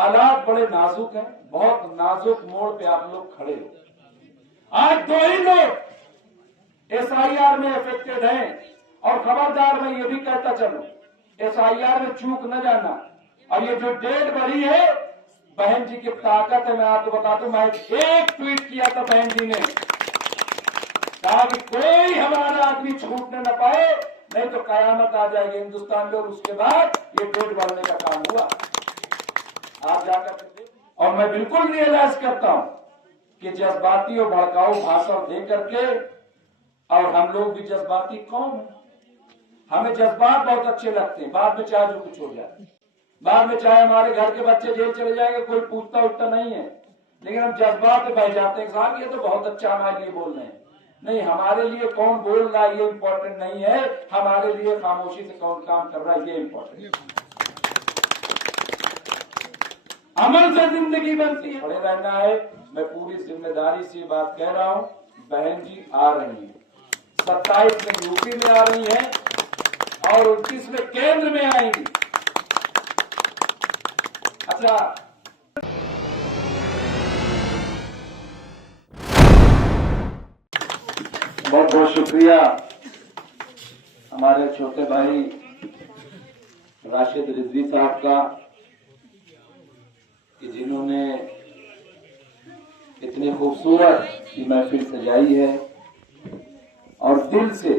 हालात बड़े नाजुक हैं, बहुत नाजुक मोड़ पे आप लोग खड़े हो। आज 2 ही लोग एसआईआर में अफेक्टेड हैं और खबरदार मैं ये भी कहता चलूं, एसआईआर में चूक न जाना। और ये जो डेट बढ़ी है, बहन जी की ताकत है। मैं आपको बता दूं, मैं एक ट्वीट किया था, बहन जी ने कहा कि कोई हमारा आदमी छूटने न पाए, नहीं तो कयामत आ जाएगी हिंदुस्तान में। और उसके बाद ये डेट बढ़ने का काम हुआ। आप जाकर और मैं बिल्कुल रियलाइज करता हूं कि जज्बाती और भड़काऊ भाषण दे करके, और हम लोग भी जज्बाती कौन है, हमें जज्बात बहुत अच्छे लगते हैं। बाद में चाहे जो कुछ हो जाए, बाद में चाहे हमारे घर के बच्चे जेल चले जाएंगे, कोई पूछता उठता नहीं है, लेकिन हम जज्बात पे बह जाते हैं। साहब ये तो बहुत अच्छा हमारे लिए बोल रहे हैं। नहीं, हमारे लिए कौन बोल रहा है ये इम्पोर्टेंट नहीं है, हमारे लिए खामोशी से कौन काम कर रहा है ये इम्पोर्टेंट है। अमल से जिंदगी बनती है, खड़े रहना है। मैं पूरी जिम्मेदारी से बात कह रहा हूं। बहन जी आ रही है, 27 में यूपी में आ रही है और 29 में केंद्र में आएंगी। अच्छा, बहुत बहुत शुक्रिया हमारे छोटे भाई राशिद रिजवी साहब का, कि जिन्होंने इतनी खूबसूरत की महफिल सजाई है और दिल से।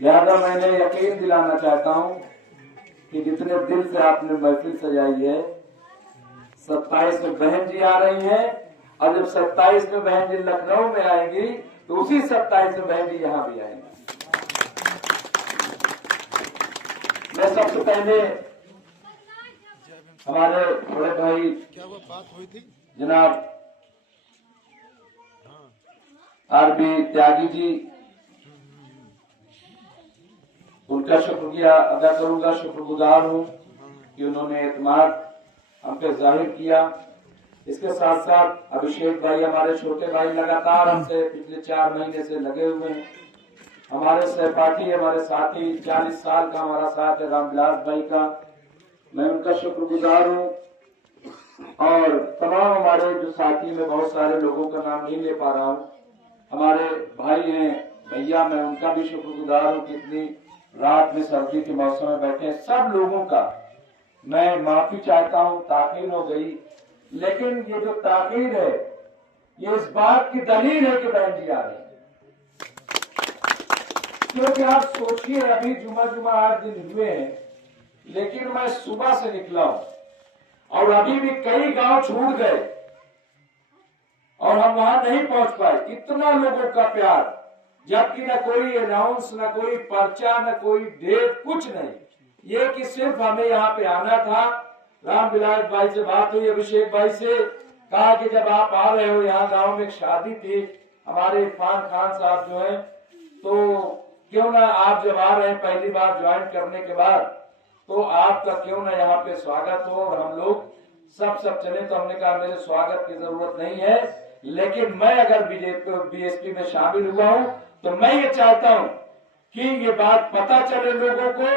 लिहाजा मैंने यकीन दिलाना चाहता हूं कि जितने दिल से आपने महफिल सजाई है, 27 में बहन जी आ रही हैं, और जब 27 में बहन जी लखनऊ में आएंगी तो उसी 27 में बहन जी यहां भी आएंगी। मैं सबसे पहले हमारे बड़े भाई क्या वो बात हुई थी जनाब आरबी त्यागी जी, उनका शुक्रिया अदा करूंगा। शुक्रगुजार हूं कि उन्होंने एतमाद हम पे जाहिर किया। इसके साथ साथ अभिषेक भाई, हमारे छोटे भाई, लगातार हमसे पिछले 4 महीने से लगे हुए हैं। हमारे सहपाठी, हमारे साथी, 40 साल का हमारा साथ है रामविलास भाई का, मैं उनका शुक्रगुजार हूं। और तमाम हमारे जो साथी, में बहुत सारे लोगों का नाम नहीं ले पा रहा हूं, हमारे भाई हैं भैया, मैं उनका भी शुक्रगुजार हूं कि इतनी रात में सर्दी के मौसम में बैठे हैं। सब लोगों का मैं माफी चाहता हूं, ताखीर हो गई, लेकिन ये जो ताखीर है ये इस बात की दलील है कि बहन जी आ रही है। क्योंकि आप सोचिए, अभी जुमा 8 दिन हुए हैं, लेकिन मैं सुबह से निकला हूं और अभी भी कई गांव छूट गए और हम वहां नहीं पहुंच पाए। इतना लोगों का प्यार, जबकि न कोई अनाउंस, न कोई पर्चा, न कोई डेट, कुछ नहीं। ये कि सिर्फ हमें यहाँ पे आना था। रामविलास भाई से बात हुई, अभिषेक भाई से कहा कि जब आप आ रहे हो, यहाँ गांव में एक शादी थी, हमारे इरफान खान साहब जो है, तो क्यों ना आप जब आ रहे हैं पहली बार ज्वाइन करने के बाद, तो आपका क्यों ना यहाँ पे स्वागत हो और हम लोग सब चले। तो हमने कहा मेरे स्वागत की जरूरत नहीं है, लेकिन मैं अगर बीएसपी में शामिल हुआ हूं तो मैं ये चाहता हूं कि ये बात पता चले लोगों को।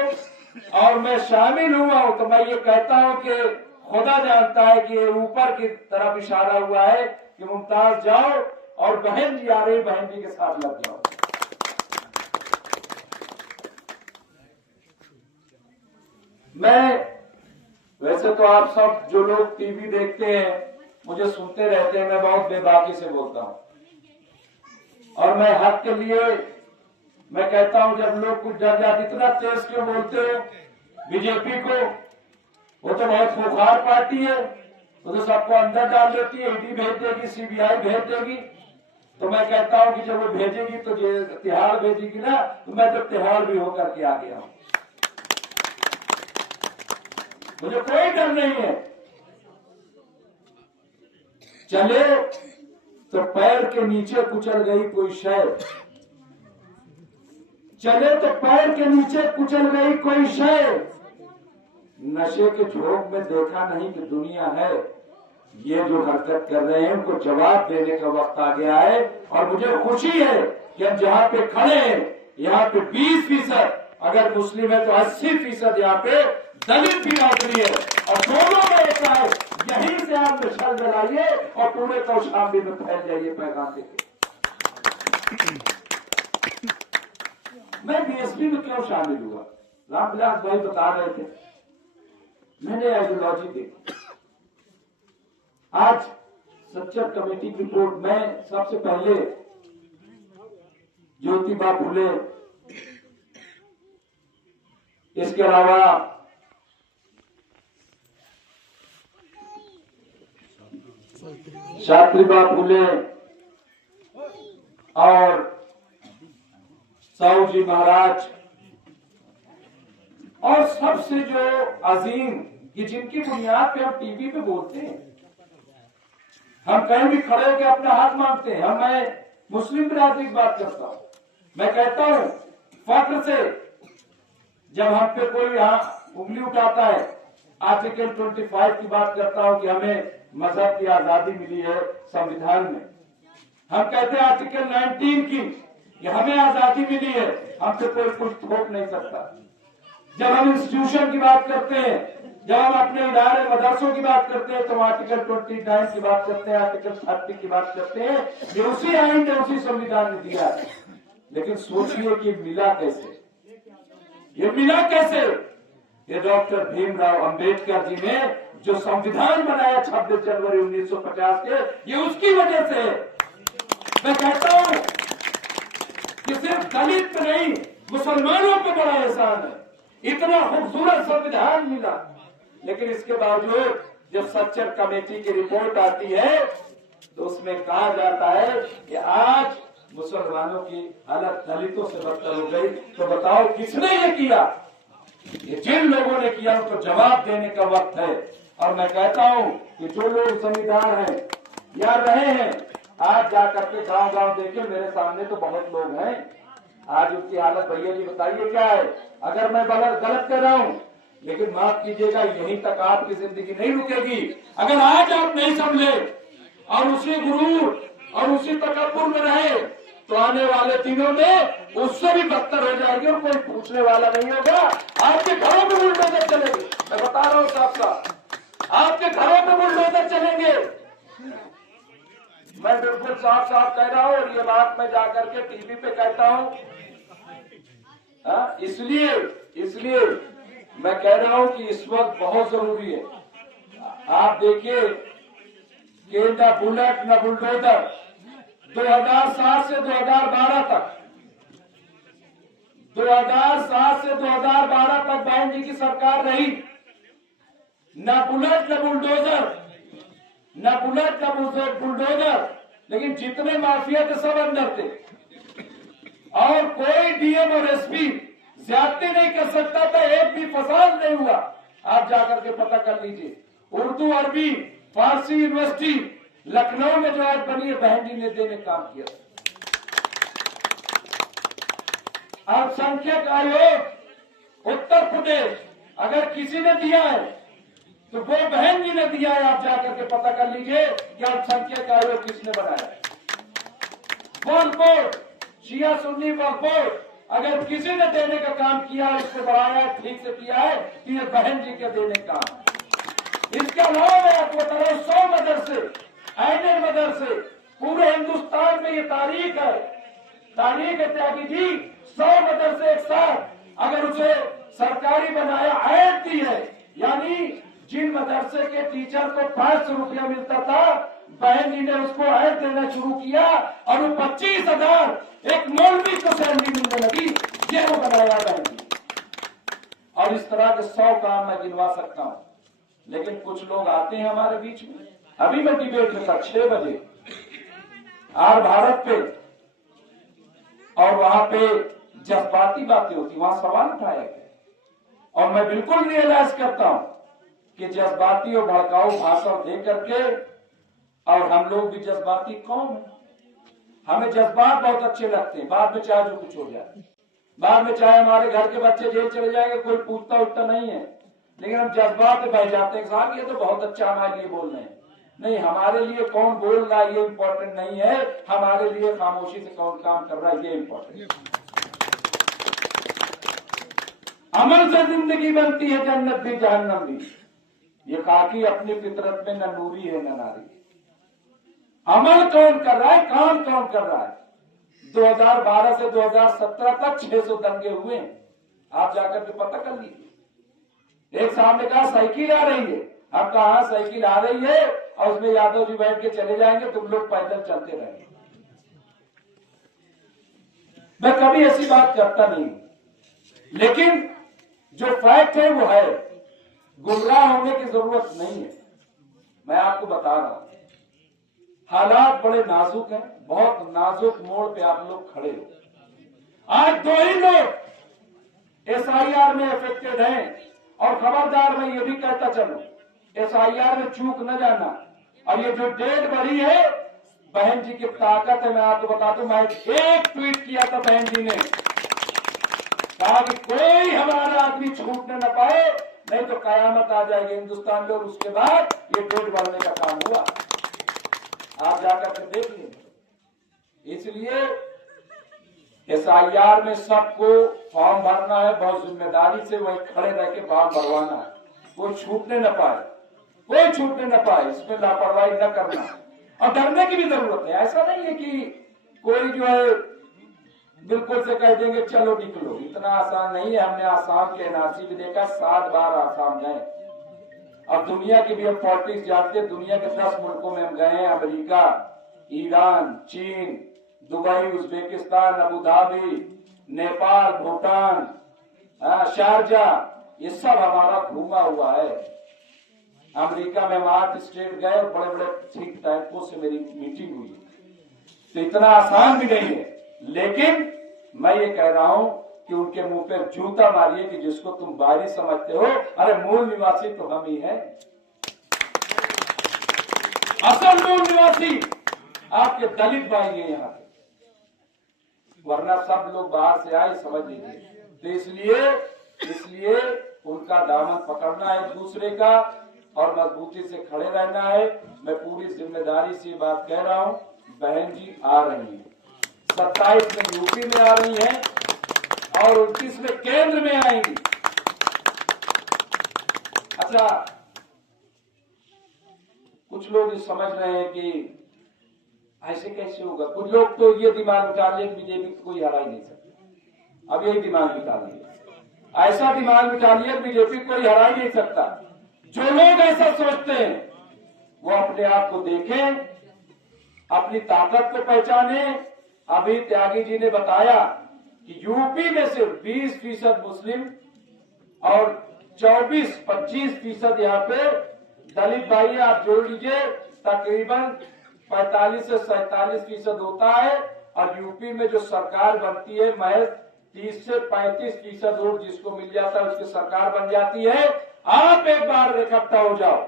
और मैं शामिल हुआ हूं तो मैं ये कहता हूं कि खुदा जानता है कि ये ऊपर की तरफ इशारा हुआ है कि मुमताज जाओ और बहन जी आ रही, बहन जी के साथ लग जाओ। मैं वैसे तो आप सब जो लोग टीवी देखते हैं, मुझे सुनते रहते हैं, मैं बहुत बेबाकी से बोलता हूं और मैं हक के लिए मैं कहता हूं, जब लोग कुछ डर जाते, इतना तेज क्यों बोलते हो बीजेपी को? वो तो बहुत खूंखार पार्टी है, वो तो सबको अंदर डाल देती है, ईडी भेज देगी, सीबीआई भेज देगी। तो मैं कहता हूं कि जब वो भेजेगी तो तिहाड़ भेजेगी ना, तो मैं तो तिहाड़ भी होकर के आ गया हूं, मुझे कोई डर नहीं है। चले तो पैर के नीचे कुचल गई कोई शय, चले तो पैर के नीचे कुचल गई कोई शय, नशे के झोंक में देखा नहीं कि दुनिया है। ये जो हरकत कर रहे हैं उनको जवाब देने का वक्त आ गया है। और मुझे खुशी है कि हम जहां पे खड़े हैं, यहाँ पे 20% अगर मुस्लिम है तो 80% यहाँ पे दलित बिरादरी है और दोनों में एक है, यहीं से आप मिसाल जलाइए और पूरे कौशाम्बी में फैल जाइए पैगाम देके। मैं बीएसपी में क्यों शामिल हुआ, रामविलास भाई बता रहे थे, मैंने आइडियोलॉजी देखी। आज सच्चर कमेटी की रिपोर्ट में सबसे पहले ज्योतिबा फुले, इसके अलावा सावित्रीबाई फुले और साहू जी महाराज, और सबसे जो अजीम कि जिनकी बुनियाद पे हम टीवी पे बोलते हैं, हम कहीं भी खड़े होकर अपना हाथ मांगते हैं। मैं मुस्लिम बिरादरी की बात करता हूं, मैं कहता हूं फख्र से जब हम पे कोई यहाँ उंगली उठाता है, आर्टिकल 25 की बात करता हूं कि हमें मजहब की आजादी मिली है संविधान में। हम कहते हैं आर्टिकल 19 की कि हमें आजादी मिली है, हमसे कोई कुछ थोप नहीं सकता। जब हम इंस्टीट्यूशन की बात करते हैं, जब हम अपने इदारे मदरसों की बात करते हैं, तो आर्टिकल 29 की बात करते हैं, आर्टिकल 30 की बात करते हैं। ये उसी आइन ने, उसी संविधान ने दिया है। लेकिन सोचिए कि मिला कैसे, ये मिला कैसे? ये डॉक्टर भीमराव अंबेडकर जी ने जो संविधान बनाया 26 जनवरी 1950 के, ये उसकी वजह से। मैं कहता हूं कि सिर्फ दलित नहीं, मुसलमानों पे बड़ा एहसान है, इतना खूबसूरत संविधान मिला। लेकिन इसके बावजूद जब सच्चर कमेटी की रिपोर्ट आती है तो उसमें कहा जाता है कि आज मुसलमानों की हालत दलितों से बदतर हो गई। तो बताओ किसने ये किया? ये जिन लोगों ने किया उनको जवाब देने का वक्त है। और मैं कहता हूं कि जो लोग जमींदार हैं या रहे हैं, आज जाकर के गांव गांव देखे, मेरे सामने तो बहुत लोग हैं, आज उनकी हालत भैया जी बताइए क्या है। अगर मैं गलत कर रहा हूं, लेकिन माफ कीजिएगा, यहीं तक आपकी जिंदगी नहीं रुकेगी। अगर आज आप नहीं समझे और उसी गुरूर और उसी तकब्बुर में रहे, तो आने वाले दिनों में उससे भी बदतर हो जाएगी और कोई पूछने वाला नहीं होगा। आपके घरों में बुलडोजर चलेंगे, मैं बता रहा हूं साफ साफ, आपके घरों में बुलडोजर चलेंगे। मैं बिल्कुल साफ साफ कह रहा हूं, और ये बात मैं जाकर के टीवी पे कहता हूं। इसलिए मैं कह रहा हूं कि इस वक्त बहुत जरूरी है। आप देखिए कि न बुलेट न बुलडोजर 2007 से 2012 तक, 2007 से 2012 तक बहन जी की सरकार रही। न बुलेट न बुलडोजर, न बुलेट न बुलडोजर, लेकिन जितने माफिया थे सब अंदर थे और कोई डीएम और एसपी ज्यादती नहीं कर सकता था, एक भी फसाद नहीं हुआ। आप जाकर के पता कर लीजिए। उर्दू, अरबी, फारसी यूनिवर्सिटी लखनऊ में जो आज बनी है, बहन जी ने देने काम किया। अल्पसंख्यक आयोग उत्तर प्रदेश अगर किसी ने दिया है तो वो बहन जी ने दिया है। आप जाकर के पता कर लीजिए कि अल्पसंख्यक आयोग किसने बनाया। वक्फ बोर्ड, शिया सुन्नी वक्फ बोर्ड अगर किसी ने देने का काम किया, इसको बढ़ाया, ठीक से किया है, तो ये बहन जी के देने का काम। इसके अलावा मैं आपको बता रहा हूं, 100 मदरसे, आइनर मदरसे पूरे हिंदुस्तान में, ये तारीख है त्यागी जी। 100 मदरसे एक साथ अगर उसे सरकारी बनाया, ऐड दी है, यानी जिन मदरसे के टीचर को 500 रुपया मिलता था, बहन जी ने उसको ऐड देना शुरू किया और वो 25,000 एक मौलवी को सैलरी मिलने लगी। ये वो बनाया बहन जी। और इस तरह के 100 काम मैं गिनवा सकता हूं। लेकिन कुछ लोग आते हैं हमारे बीच में, अभी मैं डिबेट में था 6 बजे आर भारत पे, और वहां पे जज्बाती बातें होती, वहां सवाल उठाया गया। और मैं बिल्कुल रियलाइज करता हूं कि जज्बाती और भड़काऊ भाषण दे करके, और हम लोग भी जज्बाती कौन है, हमें जज्बात बहुत अच्छे लगते हैं। बाद में चाहे जो कुछ हो जाए, बाद में चाहे हमारे घर के बच्चे जेल चले जाएंगे, कोई पूछता उठता नहीं है, लेकिन हम जज्बात में बह जाते हैं। साहब ये तो बहुत अच्छा हमारे लिए बोल रहे हैं। नहीं, हमारे लिए कौन बोल रहा है ये इम्पोर्टेंट नहीं है, हमारे लिए खामोशी से कौन काम कर रहा है ये इम्पोर्टेंट। अमल से जिंदगी बनती है, जन्नत भी जहन्नम भी। ये खाकी अपनी फितरत में न नूरी है न नारी। अमल कौन कर रहा है, काम कौन कर रहा है? 2012 से 2017 तक 600 दंगे हुए, आप जाकर के पता कर लीजिए। एक साहब ने कहा साइकिल आ रही है, आप कहा हाँ साइकिल आ रही है और उसमें यादव जी बैठ के चले जाएंगे, तुम लोग पैदल चलते रहेंगे। मैं कभी ऐसी बात करता नहीं, लेकिन जो फैक्ट है वो है, गुमराह होने की जरूरत नहीं है। मैं आपको बता रहा हूं, हालात बड़े नाजुक हैं, बहुत नाजुक मोड़ पे आप लोग खड़े हो। आज 2 ही लोग एसआईआर में अफेक्टेड हैं, और खबरदार मैं ये भी कहता चलूं, एसआईआर में चूक न जाना। और ये जो डेट बढ़ी है, बहन जी की ताकत है। मैं आपको बता दूं, मैं एक ट्वीट किया था, बहन जी ने कहा कि कोई हमारा आदमी छूटने न पाए, नहीं तो कयामत आ जाएगी हिंदुस्तान में। और उसके बाद ये डेट बढ़ने का काम हुआ, आप जाकर के देख लीजिए। इसलिए एसआईआर में सबको फॉर्म भरना है, बहुत जिम्मेदारी से वही खड़े रह के फॉर्म भरवाना है, कोई छूटने न पाए, कोई छूटने न पाए, इसमें लापरवाही न करना। और डरने की भी जरूरत है, ऐसा नहीं है कि कोई जो है बिल्कुल से कह देंगे चलो निकलो, इतना आसान नहीं है। हमने आसाम के एनआरसी भी देखा, 7 बार आसाम गए। अब दुनिया की भी हम पॉलिटिक्स जानते हैं, दुनिया के 10 मुल्कों में हम गए हैं, अमेरिका, ईरान, चीन, Dubai, Uzbekistan, Abu Dhabi, Nepal, Bhutan, Sharjah, ये सब हमारा घूमा हुआ है। अमेरिका में हम 8 स्टेट गए और बड़े बड़े थिंक टैंकों से मेरी मीटिंग हुई। तो इतना आसान भी नहीं है, लेकिन मैं ये कह रहा हूं कि उनके मुंह पे जूता मारिए कि जिसको तुम बाहरी समझते हो, अरे मूल निवासी तो हम ही हैं। असल मूल निवासी आपके दलित भाई हैं यहाँ पे, वरना सब लोग बाहर से आए, समझ लीजिए। तो इसलिए उनका दामन पकड़ना है एक दूसरे का, और मजबूती से खड़े रहना है। मैं पूरी जिम्मेदारी से बात कह रहा हूं, बहन जी आ रही है, 27 में यूपी में आ रही है और 29 में केंद्र में आएंगी। अच्छा, कुछ लोग ये समझ रहे हैं कि ऐसे कैसे होगा। कुछ लोग तो ये दिमाग बिठा लिया कि बीजेपी को कोई हरा ही नहीं सकता। अब यही दिमाग बिठा लिया, ऐसा दिमाग बिठा लिया बीजेपी को कोई हरा ही नहीं सकता। जो लोग ऐसा सोचते हैं वो अपने आप को देखें, अपनी ताकत को पहचाने। अभी त्यागी जी ने बताया कि यूपी में सिर्फ 20% मुस्लिम और 24-25% यहाँ पे दलित भाई, आप जोड़ लीजिए, तकरीबन 45 से 47% होता है। और यूपी में जो सरकार बनती है, महज 30 से 35% वोट जिसको मिल जाता है उसकी सरकार बन जाती है। आप एक बार इकट्ठा हो जाओ,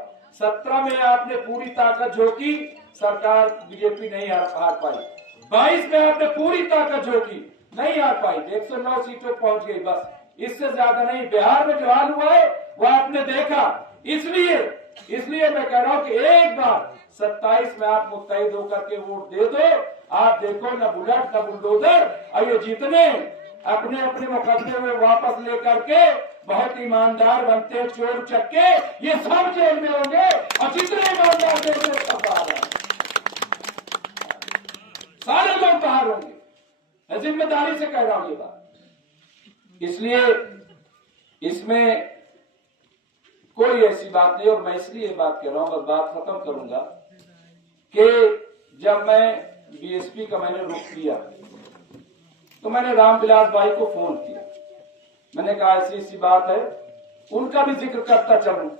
17 में आपने पूरी ताकत झोंकी, सरकार बीजेपी नहीं हार पाई। 22 में आपने पूरी ताकत झोंकी, नहीं हार पाई, 109 सीटों पहुंच गई, बस, इससे ज्यादा नहीं। बिहार में जो हाल हुआ है वो आपने देखा। इसलिए मैं कह रहा हूं कि एक बार 27 में आप मुस्तैद होकर के वोट दे दो। आप देखो, न बुलेट न बुलडोजर, और ये जितने अपने अपने मुकदमे में वापस लेकर के बहुत ईमानदार बनते हैं, चोर चक्के, ये सब जेल में होंगे, और जितने ईमानदार देते सब बाहर हैं, सारे लोग बाहर होंगे। मैं जिम्मेदारी से कह रहा हूं ये बात। इसलिए इसमें कोई ऐसी बात नहीं। और मैं इसलिए बात कर रहा हूं, बस बात खत्म करूंगा, कि जब मैं बीएसपी का मैंने रुख किया तो मैंने रामविलास भाई को फोन किया। मैंने कहा ऐसी ऐसी बात है, उनका भी जिक्र करता चलूं।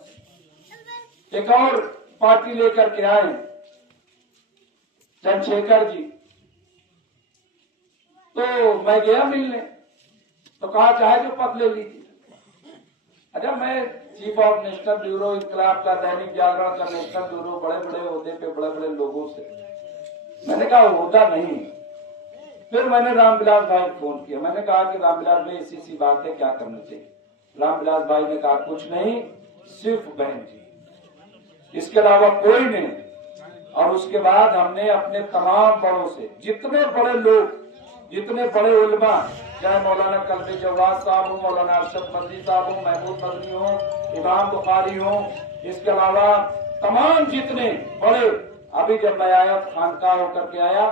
एक और पार्टी लेकर के आए चंद्रशेखर जी, तो मैं गया मिलने, तो कहा चाहे जो पद ले लीजिए। अच्छा, मैं चीफ ऑफ नेशनल ब्यूरो, इनकलाब का, दैनिक जागरण का नेशनल ब्यूरो, बड़े बड़े ओहदे पे बड़े बड़े लोगों से, मैंने कहा होता नहीं। फिर मैंने रामविलास भाई को फोन किया। मैंने कहा कि रामविलास भाई ऐसी सी बात है, क्या करना चाहिए। रामविलास भाई ने कहा कुछ नहीं, सिर्फ बहन जी, इसके अलावा कोई नहीं। और उसके बाद हमने अपने तमाम बड़ों से, जितने बड़े लोग जितने बड़े उलमा, चाहे मौलाना कल्बी जवाद साहब हो, मौलाना अरशद मदनी साहब हो, महमूद मदनी हो, इमाम बुखारी हो, इसके अलावा तमाम जितने बड़े, अभी जब मैं आया खानकाह होकर के आया,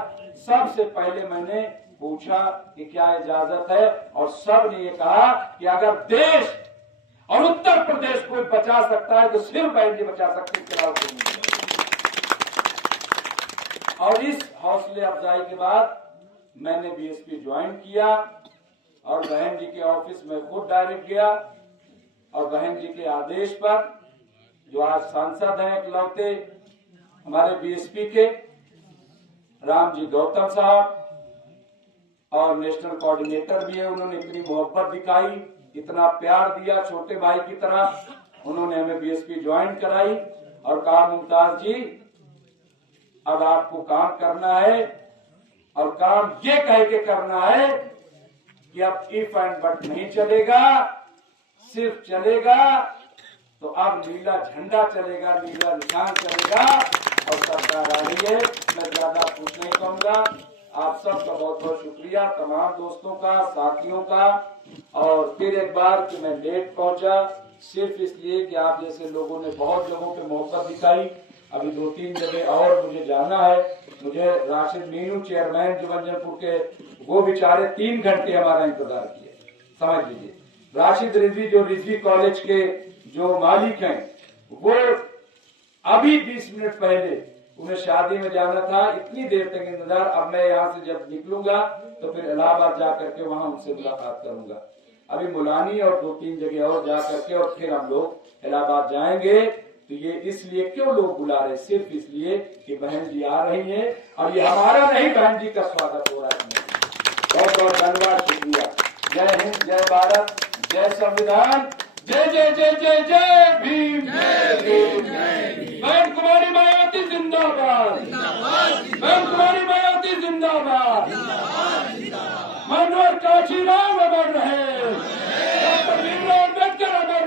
सबसे पहले मैंने पूछा कि क्या इजाजत है, और सब ने ये कहा कि अगर देश और उत्तर प्रदेश को बचा सकता है तो सिर्फ बहन जी बचा सकते हैं, चुनाव को नहीं। और इस हौसले अफजाई के बाद मैंने बीएसपी ज्वाइन किया और बहन जी के ऑफिस में खुद डायरेक्ट गया, और बहन जी के आदेश पर, जो आज सांसद हैं इकलौते हमारे बीएसपी के, राम जी गौतम साहब, और नेशनल कोऑर्डिनेटर भी है, उन्होंने इतनी मोहब्बत दिखाई, इतना प्यार दिया छोटे भाई की तरह, उन्होंने हमें बीएसपी ज्वाइन कराई और कहा मुमताज जी अब आपको काम करना है, और काम ये कह के करना है कि अब इफ एंड बट नहीं चलेगा, सिर्फ चलेगा तो अब नीला झंडा चलेगा, नीला निशान चलेगा और सरकार आ रही है। मैं ज्यादा कुछ नहीं कहूंगा। आप सबका बहुत बहुत शुक्रिया, तमाम दोस्तों का, साथियों का, और फिर एक बार कि मैं लेट पहुंचा सिर्फ इसलिए कि आप जैसे लोगों ने बहुत लोगों पे मोहब्बत दिखाई। अभी 2-3 जगह और मुझे जाना है। मुझे राशिद मीनू चेयरमैन जुबनजनपुर के, वो बेचारे 3 घंटे हमारा इंतजार किए, समझ लीजिए। राशिद रिजवी, जो रिजवी कॉलेज के जो मालिक हैं, वो अभी 20 मिनट पहले उन्हें शादी में जाना था, इतनी देर तक इंतजार। अब मैं यहाँ से जब निकलूंगा तो फिर इलाहाबाद जा करके वहां उनसे मुलाकात करूंगा। अभी मुलानी और 2-3 जगह और जा करके और फिर हम लोग इलाहाबाद जाएंगे। तो ये इसलिए क्यों लोग बुला रहे, सिर्फ इसलिए कि बहन जी आ रही हैं, और ये हमारा नहीं, बहन जी का स्वागत हो रहा है। बहुत बहुत धन्यवाद, शुक्रिया। जय हिंद, जय भारत, जय संविधान, जय जय जय जय जय भीम, बहन कुमारी मायावती जिंदाबाद, बहन कुमारी मायावती जिंदाबाद, मनोहर काशीराम अमर रहे, डॉक्टर भीमराव अम्बेडकर अमर